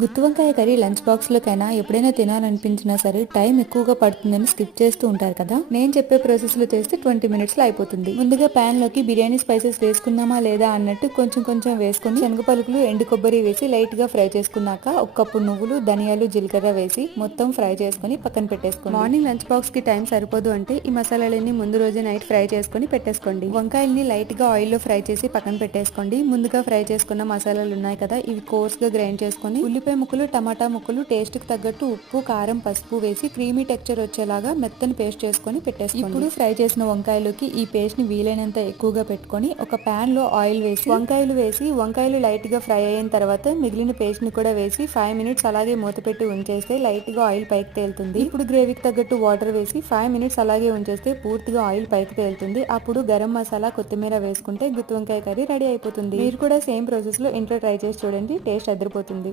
గుత్తి వంకాయ curry lunch box లోకైనా ఎప్పుడైనా తినాలనిపించినా సరే టైం ఎక్కువగా పడుతుందని స్కిప్ చేస్తూ ఉంటారు కదా. నేను చెప్పే ప్రాసెస్ లో చేస్తే 20 మినిట్స్ లో అయిపోతుంది. ముందుగా పాన్ లోకి బిర్యానీ స్పైసెస్ వేసుకుందామా లేదా అన్నట్టు కొంచెం కొంచెం వేసుకుని శనగ పలుకులు, ఎండు కొబ్బరి వేసి లైట్ గా ఫ్రై చేసుకున్నాక ఒక కప్పు నువ్వులు, ధనియాలు, జీలకర్ర వేసి మొత్తం ఫ్రై చేసుకుని పక్కన పెట్టేసుకోండి. మార్నింగ్ లంచ్ బాక్స్ కి టైం సరిపోదు అంటే ఈ మసాలాలన్నీ ముందు రోజు నైట్ ఫ్రై చేసుకుని పెట్టేసుకోండి. వంకాయల్ని లైట్ గా ఆయిల్ లో ఫ్రై చేసి పక్కన పెట్టేసుకోండి. ముందుగా ఫ్రై చేసుకున్న మసాలాలు ఉన్నాయి కదా, ఇవి కోర్స్ గా గ్రైండ్ చేసుకుని ఉల్లిపాయ ముక్కలు, టమాటా ముక్కలు, టేస్ట్ కి తగ్గట్టు ఉప్పు, కారం, పసుపు వేసి క్రీమీ టెక్చర్ వచ్చేలాగా మెత్తని పేస్ట్ చేసుకుని పెట్టేసుకోండి. ఇప్పుడు ఫ్రై చేసిన వంకాయలోకి ఈ పేస్ట్ ని వీలైనంత ఎక్కువగా పెట్టుకొని ఒక పాన్ లో ఆయిల్ వేసి వంకాయలు లైట్ గా ఫ్రై అయిన తర్వాత మిగిలిన పేస్ట్ ని కూడా వేసి 5 మినిట్స్ అలాగే మూత పెట్టి ఉంచేస్తే లైట్ గా ఆయిల్ పైకి తేలుతుంది. ఇప్పుడు గ్రేవీకి తగ్గట్టు వాటర్ వేసి 5 మినిట్స్ అలాగే ఉంచేస్తే పూర్తిగా ఆయిల్ పైకి తేలుతుంది. అప్పుడు గరం మసాలా, కొత్తిమీర వేసుకుంటే గుత్తి వంకాయ కర్రీ రెడీ అయిపోతుంది. మీరు కూడా సేమ్ ప్రాసెస్ లో ఇంట్లో ట్రై చేసి చూడండి, టేస్ట్ అదిరిపోతుంది.